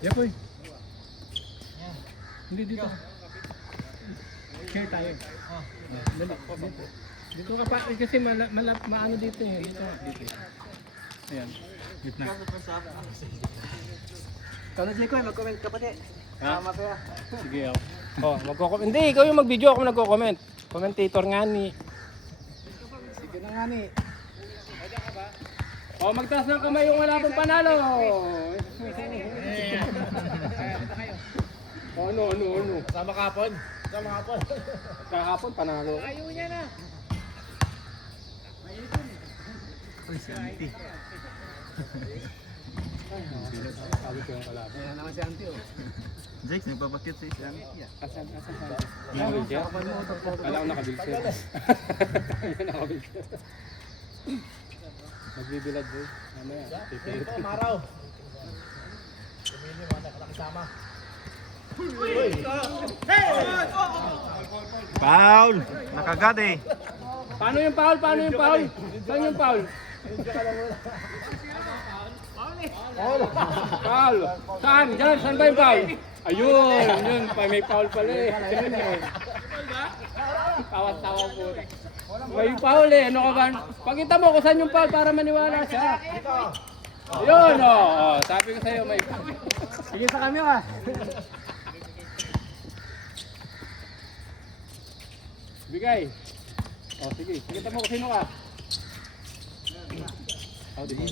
Yeah, boy. Hindi dito. Share tayo. Dali. Dito ka pa kasi maano dito eh. Dito. Ayan. Gitna. Kano Jeko, mag-comment ka pati. Masaya. Sige ako. Oh, magko-comment. Hindi, ikaw yung mag-video, ako nagko-comment. Commentator nga ni. Sige na nga ni. Oh, magtaas ng kamay yung wala pang panalo. Ano. Sama kapon. Kahapon panalo. Ayaw niya na. Uy, si Auntie. Sabi ko yung kalaban. Ayan naman si Auntie oh. Jake, nagpapakit sa isang Auntie. Asan siya? Kala ko nakabil siya. Ayan, nakabil siya. Magbibilad doon. Mamaya. Dito, Maraw. Tumili mo na nakasama. Foul! Nakagat eh. Paano yung foul? Saan yung foul? Foul! Saan? Diyan? Saan ba yung foul? Ayun! Yun! May foul pala eh. Tawag-tawag po. May foul eh. Ano ka ba? Pakita mo kung saan yung foul para maniwala siya. Ayun o! Sabi ko sa'yo may foul. Sige sa kami ah. Bigay. O sige. Pakita mo kung sino ka. Oh, di ba?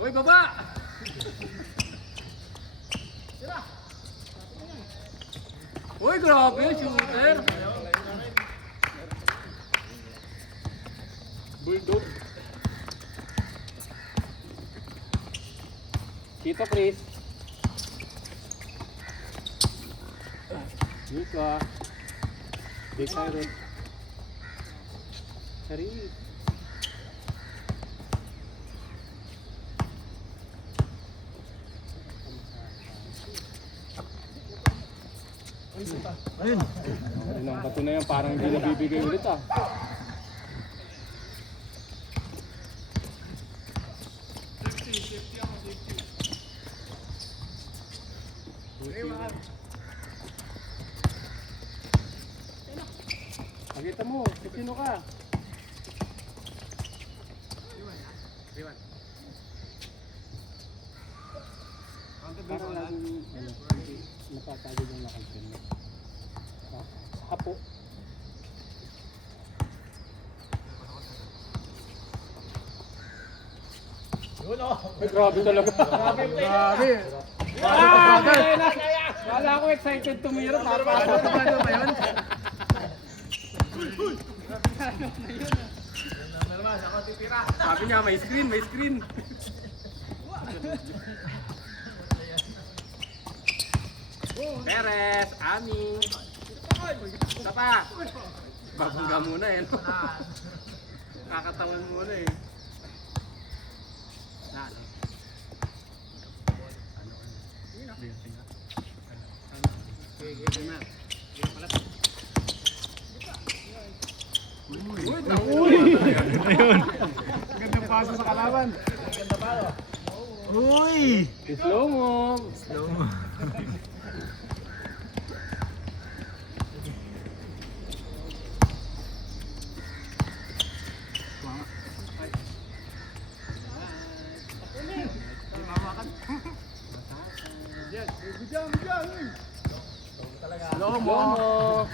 Hoy, baba! Uy, grabe, shooter! Bulldog. Tito Chris. Dito ah. Big Pirate. Sari. Ayun. Ayun ang bato na yan, parang hindi nabibigay ulit ah. Pakita mo, sino ka? Parang laging napapagod yung nakagin mo. Hapo. Ay, grabe talaga. Grabe. Wala ako excited tumira. Papasok naman ba yun? Sabi niya, may screen. Perez, Ami. Tapa. Babangga muna eh. No? Kakatawan muna eh. Gandang paso sa kalaban. Uy! Slow mo. Slow mo. Slow mo.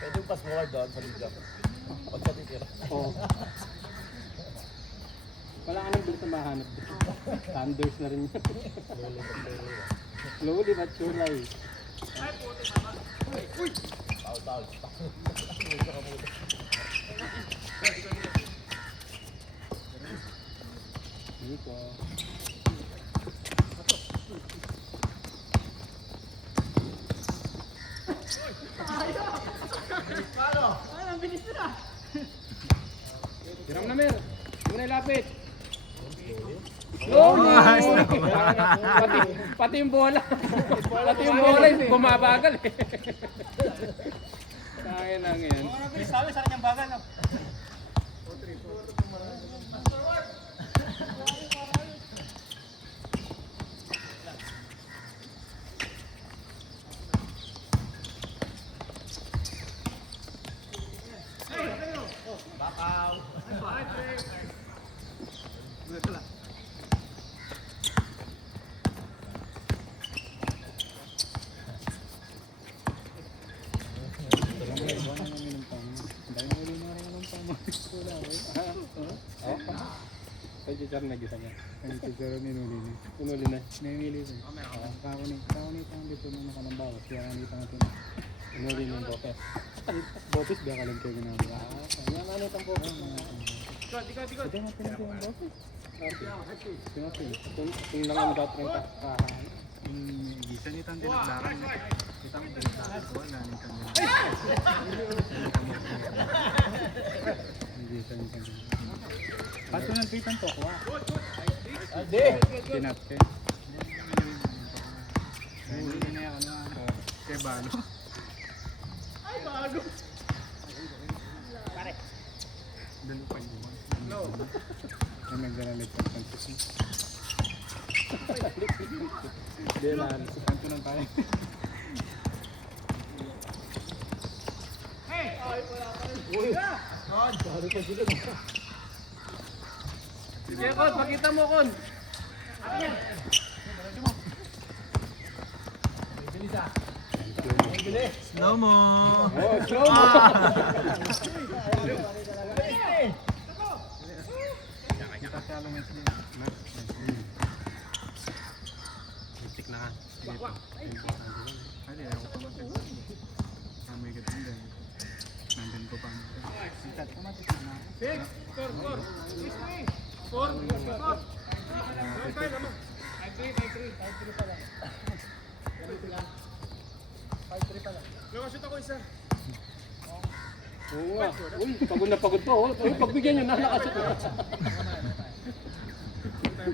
Pwede yung pass forward doon sa liga. Pag sa titira. Oh. Wala ka nang bilis na mahanap. Thunders na rin yun. Slowly but surely. Taul. Dito. Tiram na mer. Muna ilapit. Slowly. Ayos na ba? Pati yung bola. Pati yung bola, bumabagal eh. Kaya lang yan. Sabi sa kanyang bagal. Pwede dyan na gisa niya. Siguro minuli ni. Pinuli na. Namimili ko. Kaunit ang dito na nakalambawas. Kaya nandito natin. Pinuli na yung bopes. Bopis ba ka lang kayo ginagawa? Yan ano itong bopes. Ito nga pinito yung bopis. Tingnan lang ang dot rin ka. Gisa nito ang dinagdaran. Kita mo dinagdaran. Wala nito ang Hindi sa inyo. Pato ng pitan to ko. Hindi. Pinatke. Hindi na yan ano. Kaya balo. Dalo pa yun. Ay nagdalalit ng pansin. Hindi na. Kanto lang tayo. Sige, Kon, pakita mo, Kon. Slow mo! Oh, slow mo. Lipstick na ka. Ay, ayaw ko pa mag-score. May ganda. Nandun ko pa. Oo nga. Uy, pagod na pagod pa. Oh. Uy, pagbigyan nyo na, nakasot na.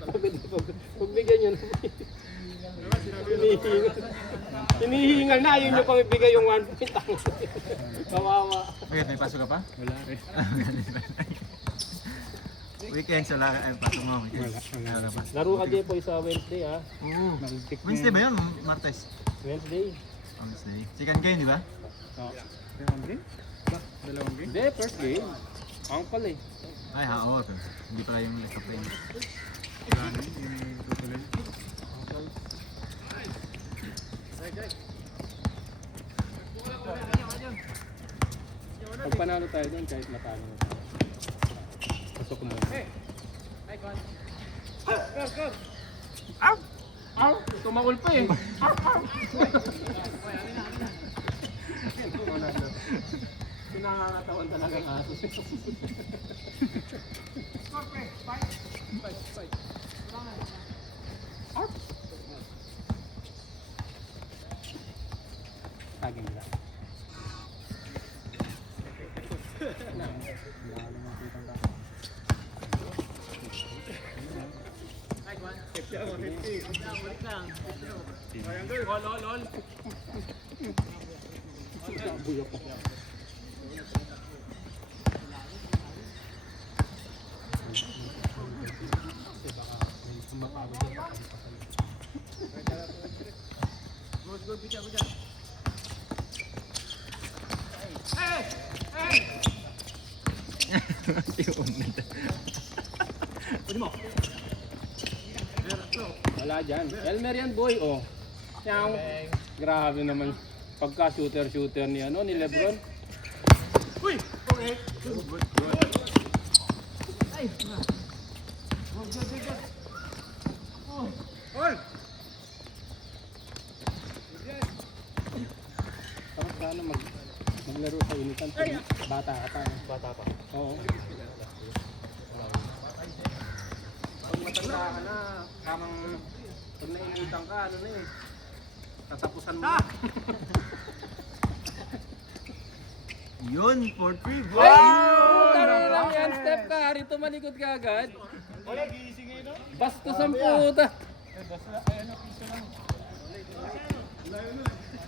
Pagod na pagod. Pagbigyan nyo na. Hinihingal na, yun yung pang ibigay yung 1 point. Kawawa. Okay, may pasok ka pa? Wala rin. Weekends wala ka. Ay, pasok mo. Weekends. Wala pa. Laro ka din po sa Wednesday ha. Oo. Nag-stick na Wednesday ba yun? Martes? Wednesday. Wednesday. Second game, di ba? Oh. Dalawang game? Ba? Dalawang game? Hindi, first game. Ang pala eh. Ay, ha, oo. Hindi pala yung like play. Wala rin. Yun yung tutuloy. Pag panalo tayo doon, kahit matalo na tayo. Pasok mo. Ow! Tumakol pa eh. Pinangangatawan talaga ang aso. Tagin nila. Wala dyan. Elmer yan boy, oh. Yang. Grabe naman. Pagka shooter ni ano, ni Lebron. Uy! Okay. Ay! Tapos sana maglaro sa initan. Bata ka pa. Bata pa. Oo. Pag matanda ka na, tamang pag nainitan ka, ano na eh. Tatapusan mo. Yun, 4-3. Wow! Tara lang yan, step ka. Rito malikot ka agad. Wala, gising ngayon. Bastos ang puta.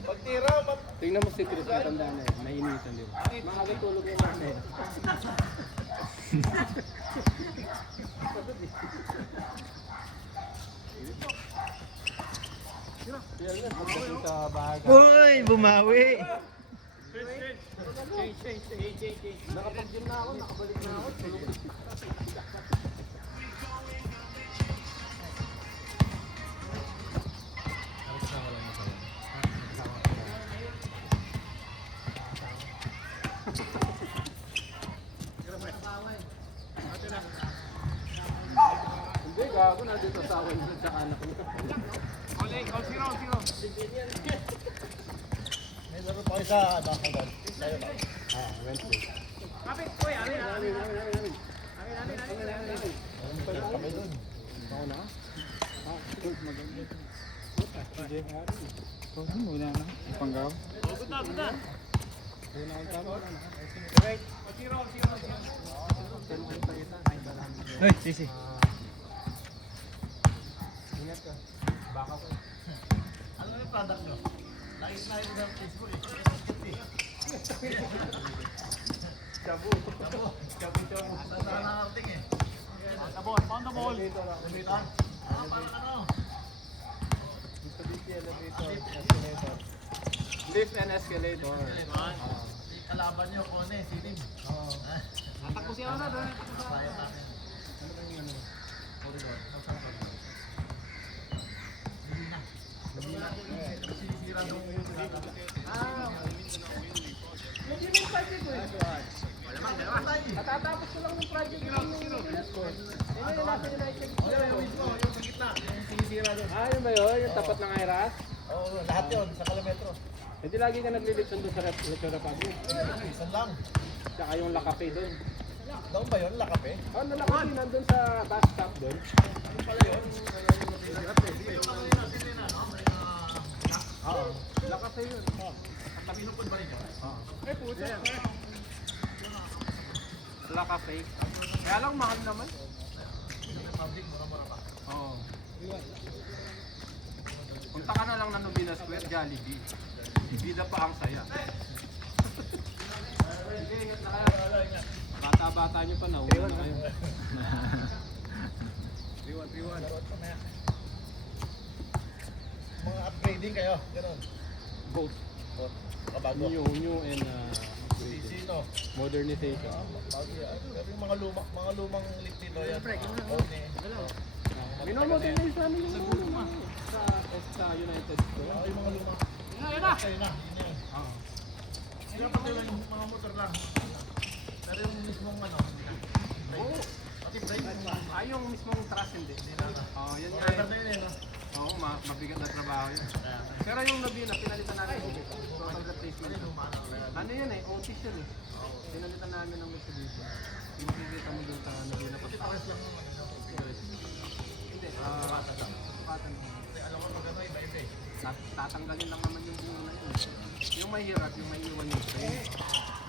Pagtira, Tingnan mo si Chris, matanda na yan. Nainitan, di ba? Maaga tulog yung mga yan. Uy, bumawi. Nakapag-gym na ako, nakabalik na ako. Hindi, gago na dito sa akin sa anak ko. may laro pa kayo sa ano, hanggang. Tayo ba? Wednesday. Kami dun. Ako na? Muna na. Panggaw. Ay, sisi. Ano yung product nyo? Lais na yun sa Facebook eh. Shabu. Saan na nakarating eh? Pound the ball. Ulitan. Parang ano? Lift and escalator. Yung kalaban nyo, Kone, Sinim. Natakbo siya na doon. Katatapos ko lang yung project yung nasa United. Yun ba yun? Yung tapat ng Iras? Oo, lahat yun, sa kilometro. Hindi lagi ka naglilipson doon sa Lechon Republic. Isan lang. Tsaka yung La Cafe doon. Doon ba yun, Lakape? Oh, La Cafe nandun sa bus stop doon. Oo. La Cafe yun. Tabi-lupon ba rin yun? Eh, puto. La Cafe. Kaya lang mahal naman. Public, mura-mura pa. Oo. Punta ka na lang ng Novena Square, Jollibee. Bida pa ang saya. Bata-bata nyo pa, nauwi na kayo. Riwan. Mga upgrading kayo, gano'n. Both. Kabago. New and Sino? modernization. Yung mga lumang lift dito yan. One. Minomodernize namin yung sa United Store. Yung mga lumang. Yun na. Yun na. Sino pa yung mga motor lang? Pero yung mismong ano. Oo. Pati brake. Yung mismong truss hindi. Oo, yan nga. Driver na yun eh. No? Oo, mabigat na trabaho yun. Pero yung Nobina, pinalitan namin yung total replacement. Ano yun eh, Otis yun eh. Pinalitan namin ng Mitsubishi. Yung makikita mo doon sa Nobina. Pati pares lang naman. Hindi, patan. Alam ko magano iba-iba eh. Tatanggalin lang naman yung bunga na yun. Yung may hirap, yung may iwan yung frame.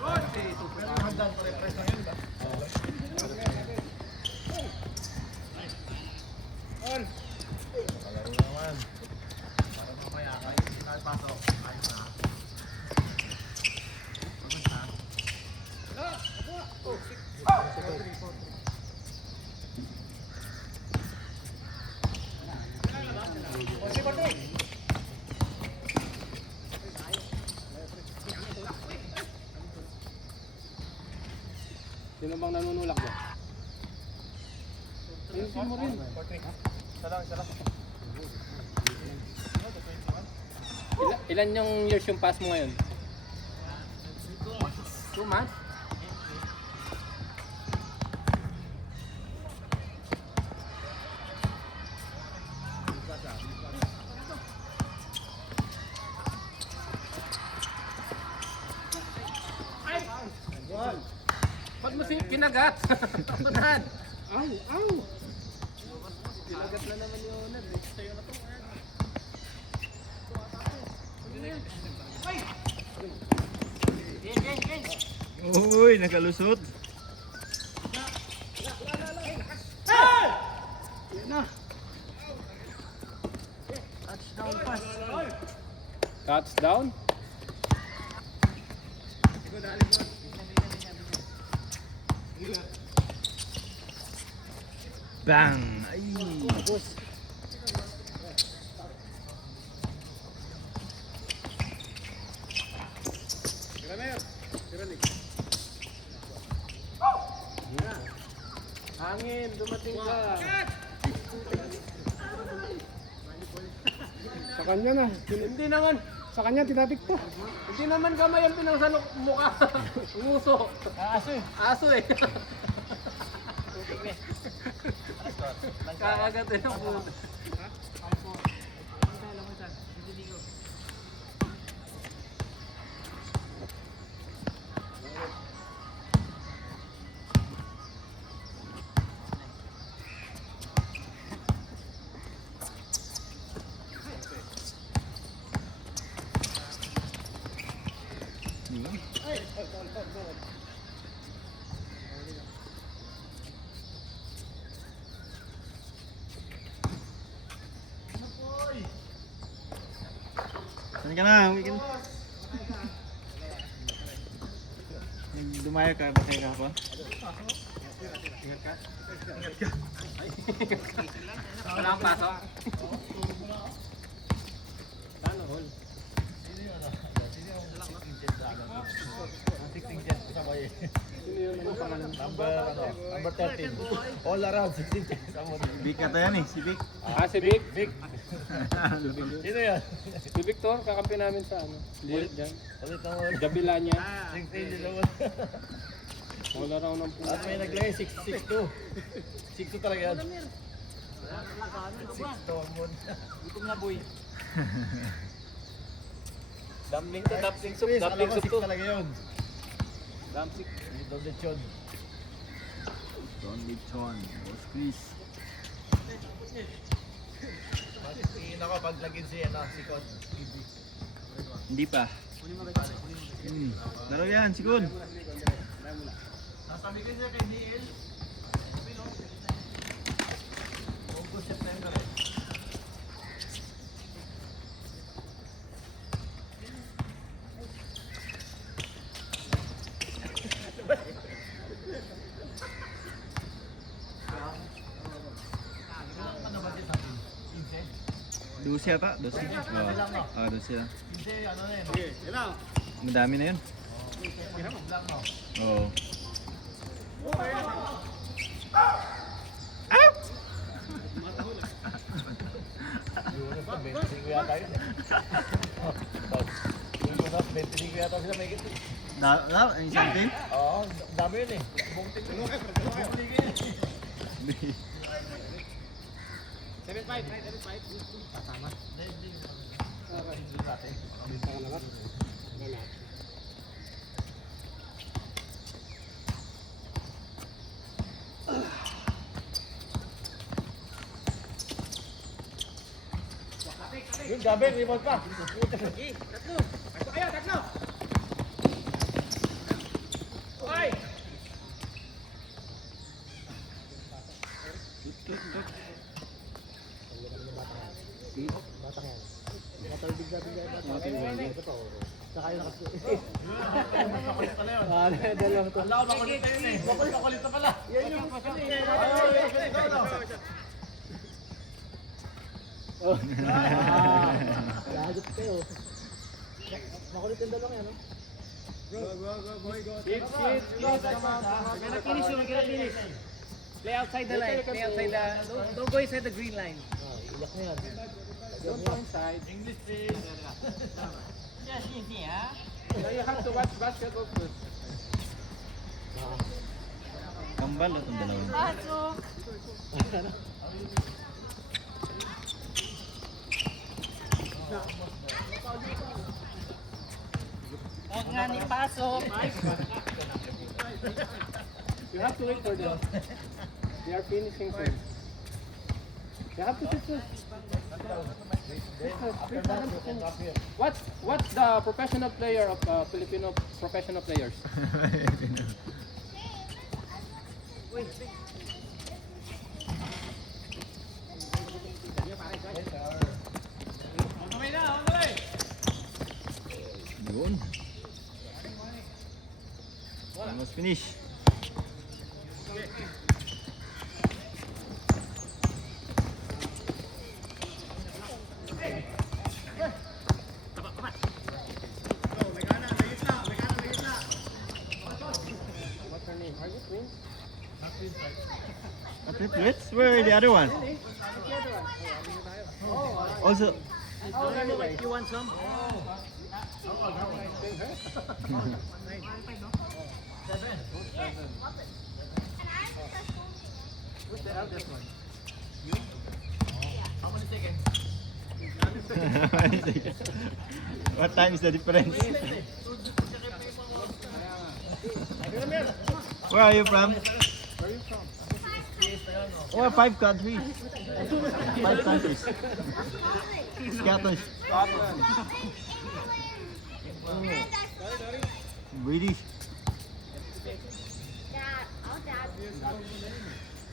Kasi super Pero hanggang pare-press lang yun ba? Kalaro naman. Para mamaya kayo pinapasok. Ayos na. Pagod na. Sino bang nanunulak ba? Ayusin mo rin. Ilan yung years yung pass mo ngayon? 2 months? Ba't mo kinagat? Tapunan! Aw! Kinagat na naman yun. Sa'yo na to. Uy, nakalusot. Yan na. Touchdown. Bang! Ay! Hangin, dumating ka. Sa kanya na. Hindi naman. Sa kanya, tinatik to. Hindi naman kamay ang pinangsanok mukha. Umuso. Aso eh. Aso eh. Kakagat eh ng puto. Saan ka na? Uwi ka na. Dumayo ka ba kayo kahapon? Wala kang pasok? Ano, hol? Number 13. All around 16. Big ata yan eh, si Vic. Si Vic? Sino yan? Si Victor, kakampi namin sa ano? Liit dyan. Ulit na ulit. Gabila niya. 16 din naman. Wala raw ng puto. At may naglagay 6-6-2. 6-2 talaga yan. 6-2 ang mon. Gutom na boy. Dumpling to, dumpling soup, Chris, dumpling alam ko soup 6 to. talaga yun. Dumpling. Don't let yun. Don Lichon, Boss Chris. Tingin ako pag lagin si Kon. Hindi pa. Laro yan, Sikon. Nasabi ko siya kay DL. August, September eh. Dosi ata? Dosi? Oo, dosi lang. Hindi, ano na yun. Madami na yun. Oo. Yun pa, 25 yata yun eh. Yun na, 25 yata sila may gito. Ang isang team? Oo, dami yun eh. Buong team yun. Buong liga yun eh. 7-5, 7-5. Kasama. Yun, gabi, rebound pa. Tatlo. Ay! Makulit pala yun. Wala ko makulit na yun eh. Makulit na pala. Yan yung Lagot kayo. Makulit yung dalawang yan, no? Kids, come on. We're gonna finish, we're gonna finish. Play outside the line, play outside the, don't go inside the green line. Iyak na yan. Don't go inside. English please. Now you have to watch basketball first. Kambal o itong dalawa? Nga ni pasok. You have to wait for them. They are finishing first. You have to sit first. What's the professional player of Filipino professional players? Finish. What's her name? Are you twins? Triplets? Where are the other one? Also, You want some? Who's the eldest one? what time is the difference? Where are you from? Where are you from? Oh, 5 countries. 5 countries. Scotland. Scotland. British.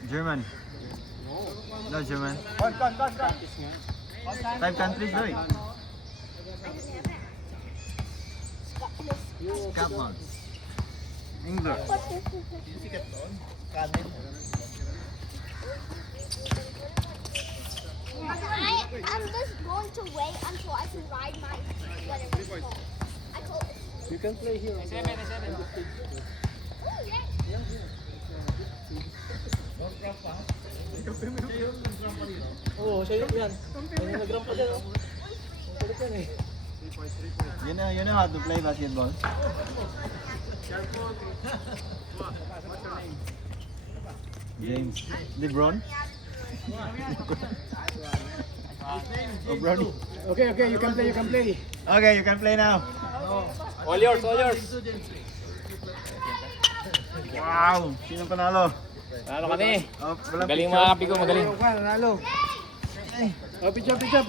German. No, German. 5 countries, right? Scotland. England. I'm just going to wait until I can ride my whatever it's called. I call it. You can play here. On the, Oh, yeah. Oo, siya yun yan. Yung nag-ramp pa dyan, oh. Kulit yan eh. You know how to play basketball? what's her name? James. LeBron? Oh, Brownie. Okay, okay, you can play, you can play. Okay, you can play now. All yours, all yours. Wow! Sino panalo? Ano kami? Oh, walang Galing picture. mga kapi ko, magaling. Nanalo. Oh, picture, picture.